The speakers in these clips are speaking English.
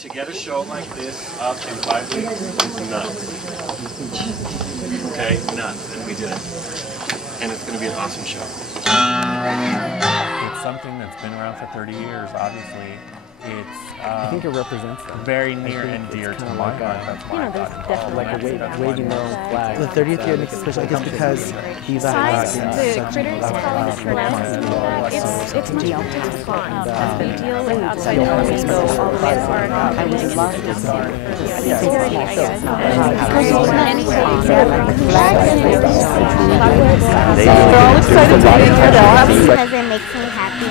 To get a show like this up in 5 weeks is nuts. Okay, nuts, and we did it. And it's going to be an awesome show. It's something that's been around for 30 years, obviously. It's I think it represents them. Very near and dear to my heart. That's why I got involved. Like a waving their own flag. The 30th year makes it special, I guess, because Viva has the critters calling us pronounced. It's much more fun as we deal with outside noise, go all the way as far as I would love to see security, I guess. They're all excited to be here. Because it makes me happy.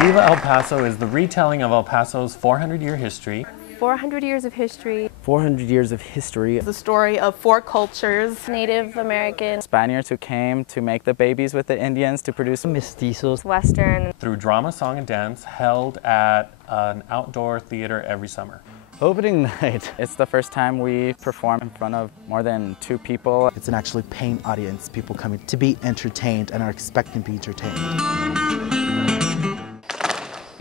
Viva El Paso is the retelling of El Paso's 400-year history. 400 years of history. 400 years of history. The story of 4 cultures. Native American. Spaniards who came to make the babies with the Indians to produce Mestizos. Western. Through drama, song, and dance held at an outdoor theater every summer. Opening night. It's the first time we perform in front of more than 2 people. it's an actually paying audience, people coming to be entertained and are expecting to be entertained.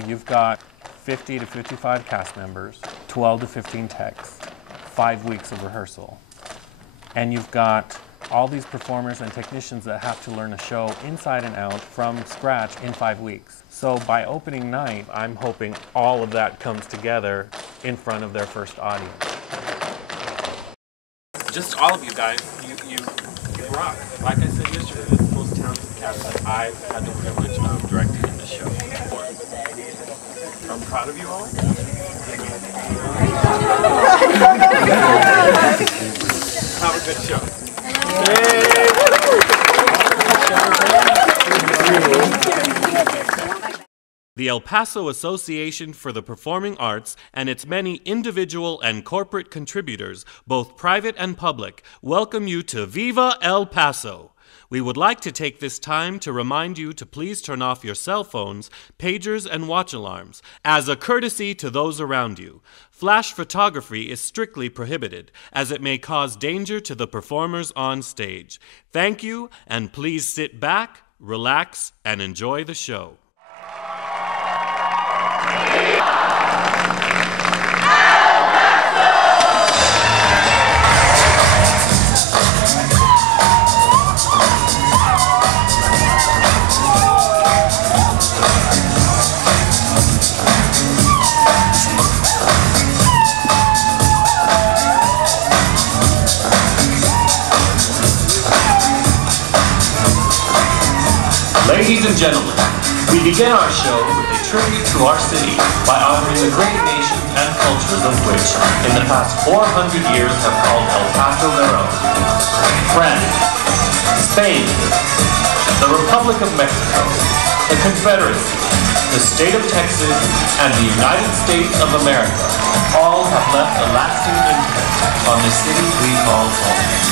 You've got 50 to 55 cast members, 12 to 15 techs, 5 weeks of rehearsal. And you've got all these performers and technicians that have to learn a show inside and out from scratch in 5 weeks. So by opening night, I'm hoping all of that comes together in front of their first audience. Just all of you guys, you rock. Like I said yesterday, this is the most talented cast that I've had the privilege of directing in this show. I'm proud of you all. Have a good show. The El Paso Association for the Performing Arts and its many individual and corporate contributors, both private and public, welcome you to Viva El Paso. We would like to take this time to remind you to please turn off your cell phones, pagers, and watch alarms, as a courtesy to those around you. Flash photography is strictly prohibited, as it may cause danger to the performers on stage. Thank you, and please sit back, relax, and enjoy the show. Ladies and gentlemen, we begin our show with a tribute to our city by honoring the great nations and cultures of which, in the past 400 years, have called El Paso their own. France, Spain, the Republic of Mexico, the Confederacy, the state of Texas, and the United States of America all have left a lasting impact on the city we call home.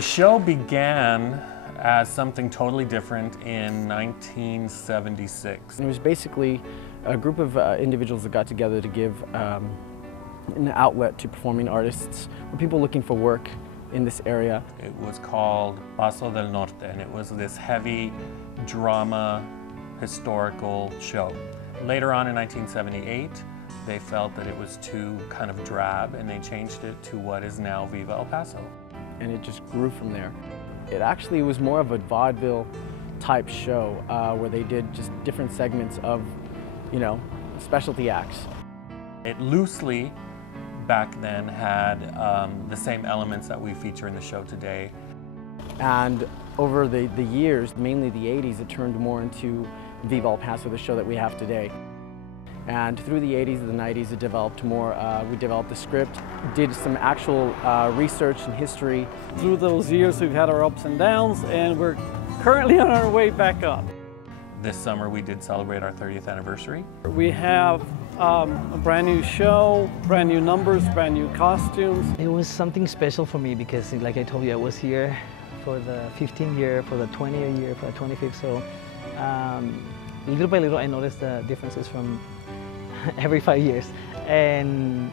The show began as something totally different in 1976. It was basically a group of individuals that got together to give an outlet to performing artists or people looking for work in this area. It was called Paso del Norte, and it was this heavy drama historical show. Later on in 1978, they felt that it was too kind of drab, and they changed it to what is now Viva El Paso. And it just grew from there. It actually was more of a vaudeville type show where they did just different segments of, you know, specialty acts. It loosely, back then, had the same elements that we feature in the show today. And over the years, mainly the 80s, it turned more into Viva El Paso, the show that we have today. And through the 80s and the 90s, it developed more. We developed the script, did some actual research and history. Through those years, we've had our ups and downs, and we're currently on our way back up. This summer, we did celebrate our 30th anniversary. We have a brand new show, brand new numbers, brand new costumes. It was something special for me because, like I told you, I was here for the 15th year, for the 20th year, for the 25th. So little by little, I noticed the differences from every 5 years. And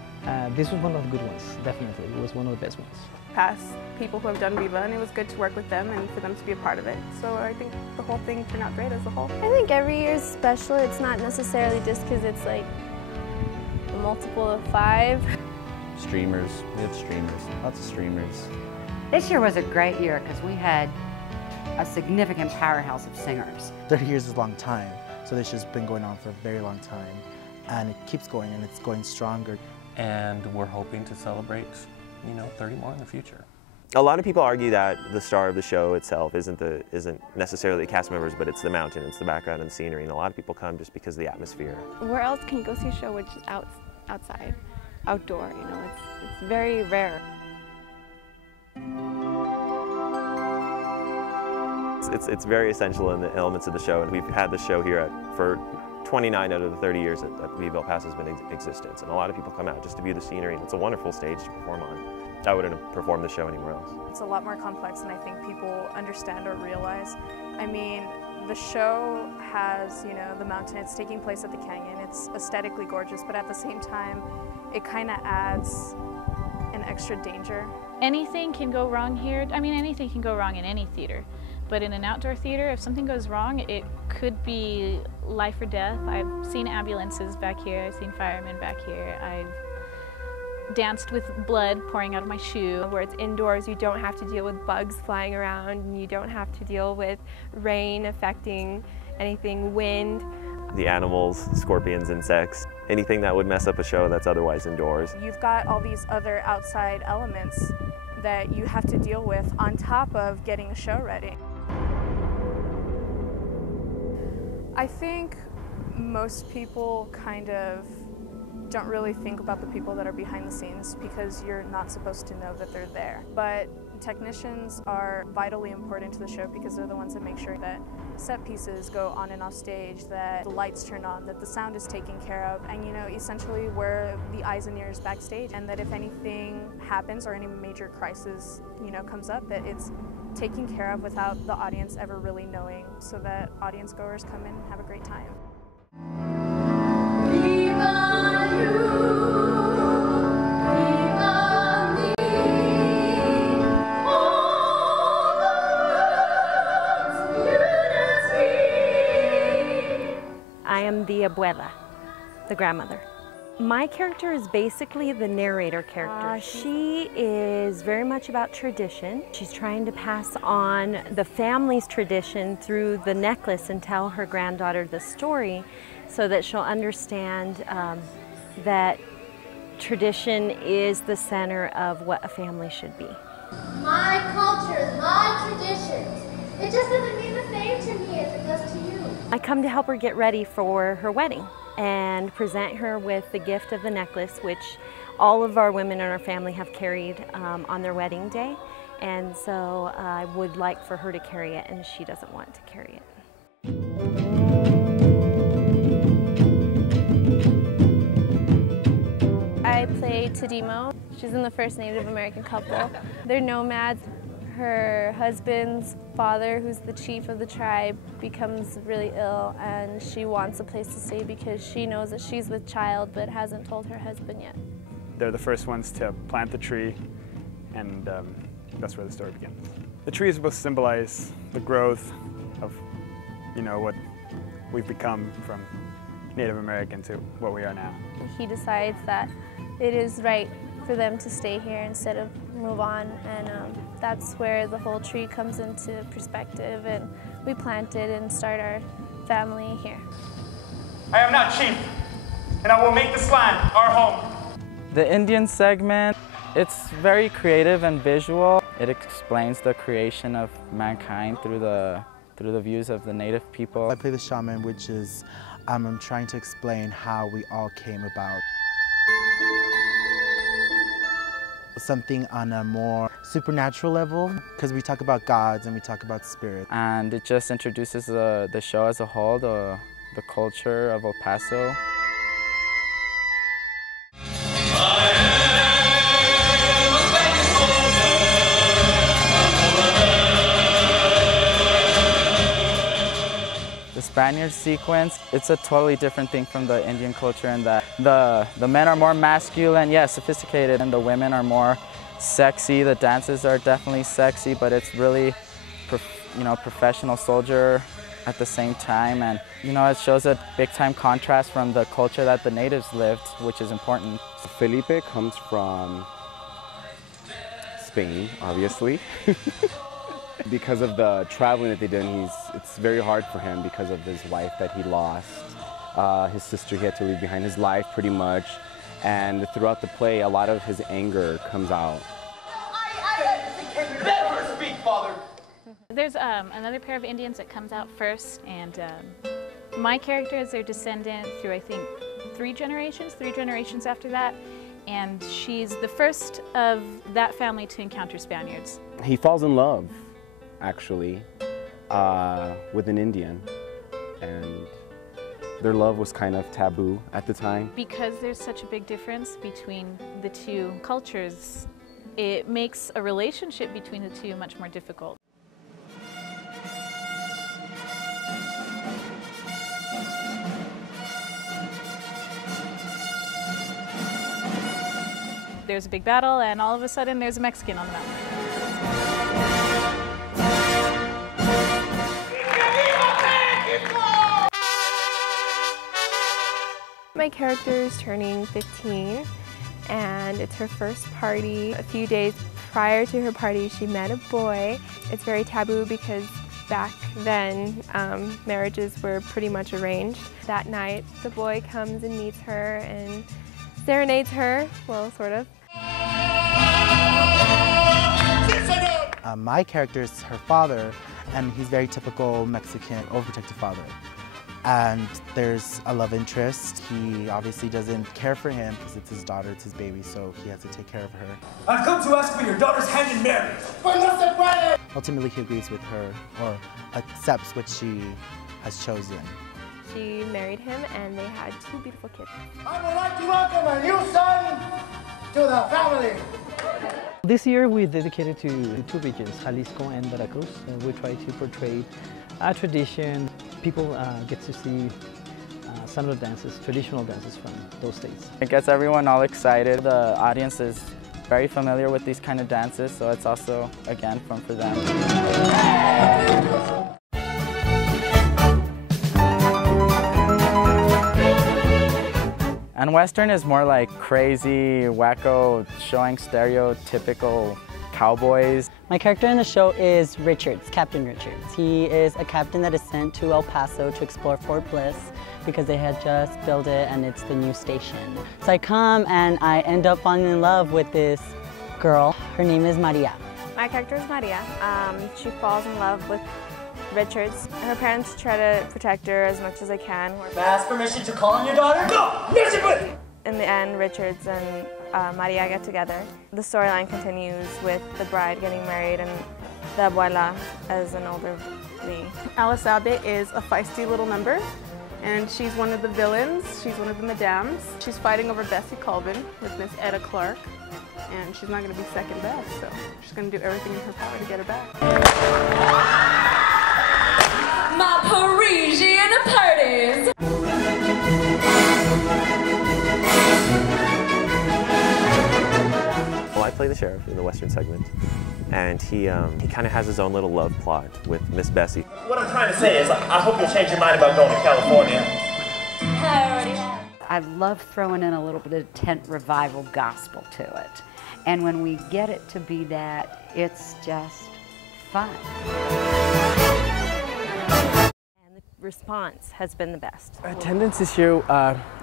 this was one of the good ones, definitely. It was one of the best ones. Past people who have done Viva, and it was good to work with them and for them to be a part of it. So I think the whole thing turned out great as a whole. I think every year is special. It's not necessarily just because it's like a multiple of 5. Streamers, we had streamers, lots of streamers. This year was a great year because we had a significant powerhouse of singers. 30 years is a long time, so this show's been going on for a very long time. And it keeps going, and it's going stronger. And we're hoping to celebrate, 30 more in the future. A lot of people argue that the star of the show itself isn't necessarily the cast members, but it's the mountain, it's the background and the scenery, and a lot of people come just because of the atmosphere. Where else can you go see a show which is outside, outdoor? It's very rare. It's very essential in the elements of the show, and we've had the show here for 29 out of the 30 years that Viva El Paso has been in existence, and a lot of people come out just to view the scenery, and it's a wonderful stage to perform on. I wouldn't have performed the show anywhere else. It's a lot more complex than I think people understand or realize. I mean, the show has, the mountain, it's taking place at the canyon, it's aesthetically gorgeous, but at the same time, it kind of adds an extra danger. Anything can go wrong here. I mean, anything can go wrong in any theater. But in an outdoor theater, if something goes wrong, it could be life or death. I've seen ambulances back here, I've seen firemen back here, I've danced with blood pouring out of my shoe. Where it's indoors, you don't have to deal with bugs flying around, and you don't have to deal with rain affecting anything, wind. The animals, scorpions, insects, anything that would mess up a show that's otherwise indoors. You've got all these other outside elements that you have to deal with on top of getting a show ready. I think most people kind of don't really think about the people that are behind the scenes because you're not supposed to know that they're there. But technicians are vitally important to the show because they're the ones that make sure that set pieces go on and off stage, that the lights turn on, that the sound is taken care of, and essentially we're the eyes and ears backstage, and that if anything happens or any major crisis comes up, that it's taken care of without the audience ever really knowing, so that audience goers come in and have a great time. I am the abuela, the grandmother. My character is basically the narrator character. She is very much about tradition. She's trying to pass on the family's tradition through the necklace and tell her granddaughter the story so that she'll understand that tradition is the center of what a family should be. My culture, my traditions. It just doesn't mean the same to me as it does to you. I come to help her get ready for her wedding and present her with the gift of the necklace, which all of our women in our family have carried on their wedding day. And so I would like for her to carry it, and she doesn't want to carry it. I play Tadimo. She's in the first Native American couple. They're nomads. Her husband's father, who's the chief of the tribe, becomes really ill, and she wants a place to stay because she knows that she's with child but hasn't told her husband yet. They're the first ones to plant the tree, and that's where the story begins. The tree is supposed to symbolize the growth of, what we've become from Native American to what we are now. He decides that it is right for them to stay here instead of move on, and that's where the whole tree comes into perspective, and we plant it and start our family here. I am not chief, and I will make this land our home. The Indian segment, it's very creative and visual. It explains the creation of mankind through the views of the native people. I play the shaman, which is I'm trying to explain how we all came about. Something on a more supernatural level, because we talk about gods and we talk about spirit. And it just introduces the show as a whole, the culture of El Paso. The Spaniard sequence, it's a totally different thing from the Indian culture in that the men are more masculine, sophisticated, and the women are more sexy. The dances are definitely sexy, but it's really, professional soldier at the same time. And, it shows a big-time contrast from the culture that the natives lived, which is important. Felipe comes from Spain, obviously. Because of the traveling that they did, it's very hard for him because of his wife that he lost. His sister he had to leave behind, his life pretty much. And throughout the play, a lot of his anger comes out. Never speak, Father! There's another pair of Indians that comes out first, and my character is their descendant through, I think, three generations after that. And she's the first of that family to encounter Spaniards. He falls in love, actually, with an Indian, and their love was kind of taboo at the time. Because there's such a big difference between the two cultures, it makes a relationship between the two much more difficult. There's a big battle, and all of a sudden there's a Mexican on the mountain. My character is turning 15, and it's her first party. A few days prior to her party, she met a boy. It's very taboo because back then, marriages were pretty much arranged. That night, the boy comes and meets her and serenades her, well, sort of. My character is her father, and he's very typical Mexican, overprotective father. And there's a love interest. He obviously doesn't care for him because it's his daughter, it's his baby, so he has to take care of her. I've come to ask for your daughter's hand in marriage. Ultimately, he agrees with her, or accepts what she has chosen. She married him, and they had 2 beautiful kids. I would like to welcome a new son to the family. This year we dedicated to 2 regions, Jalisco and Veracruz. We try to portray a tradition. People get to see some of the dances, traditional dances from those states. It gets everyone all excited. The audience is very familiar with these kind of dances, so it's also, again, fun for them. And Western is more like crazy, wacko, showing stereotypical cowboys. My character in the show is Richards, Captain Richards. He is a captain that is sent to El Paso to explore Fort Bliss because they had just built it and it's the new station. So I come and I end up falling in love with this girl. Her name is Maria. My character is Maria. She falls in love with Richards. Her parents try to protect her as much as they can. May I ask permission to call on your daughter? Go! Miserably! In the end, Richards and Maria get together. The storyline continues with the bride getting married and the abuela as an older lady. Alice Abbott is a feisty little member, and she's one of the villains. She's one of the madams. She's fighting over Bessie Colvin with Miss Etta Clark. and she's not going to be second best, so she's going to do everything in her power to get her back. My Parisian parties! Well, I play the sheriff in the Western segment, and he kind of has his own little love plot with Miss Bessie. What I'm trying to say is, I hope you'll change your mind about going to California. I already have. I love throwing in a little bit of tent revival gospel to it. And when we get it to be that, it's just fun. Response has been the best. Attendance this year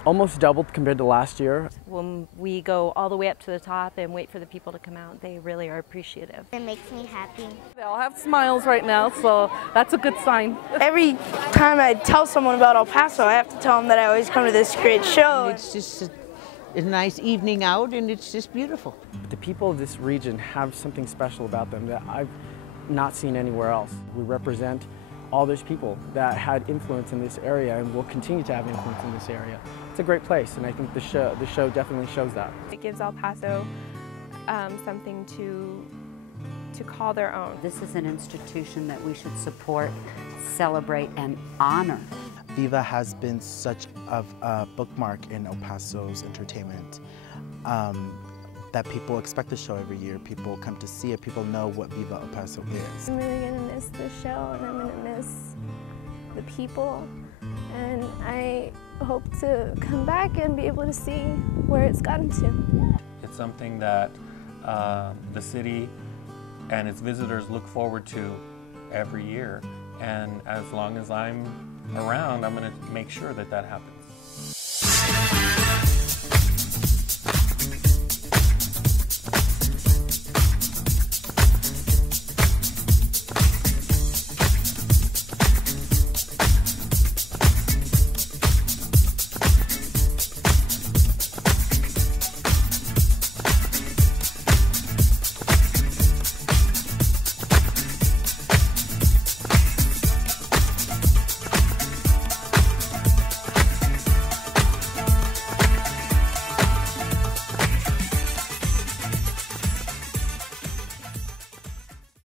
almost doubled compared to last year. When we go all the way up to the top and wait for the people to come out, they really are appreciative. It makes me happy. They all have smiles right now, so that's a good sign. Every time I tell someone about El Paso, I have to tell them that I always come to this great show. It's just a nice evening out, and it's just beautiful. The people of this region have something special about them that I've not seen anywhere else. We represent all those people that had influence in this area and will continue to have influence in this area. It's a great place, and I think the show definitely shows that. It gives El Paso something to call their own. This is an institution that we should support, celebrate, and honor. Viva has been such a bookmark in El Paso's entertainment that people expect the show every year. People come to see it. People know what Viva El Paso is. I'm really going to miss the show, and I'm going to miss the people, and I hope to come back and be able to see where it's gotten to. It's something that the city and its visitors look forward to every year, and as long as I'm around, I'm going to make sure that that happens.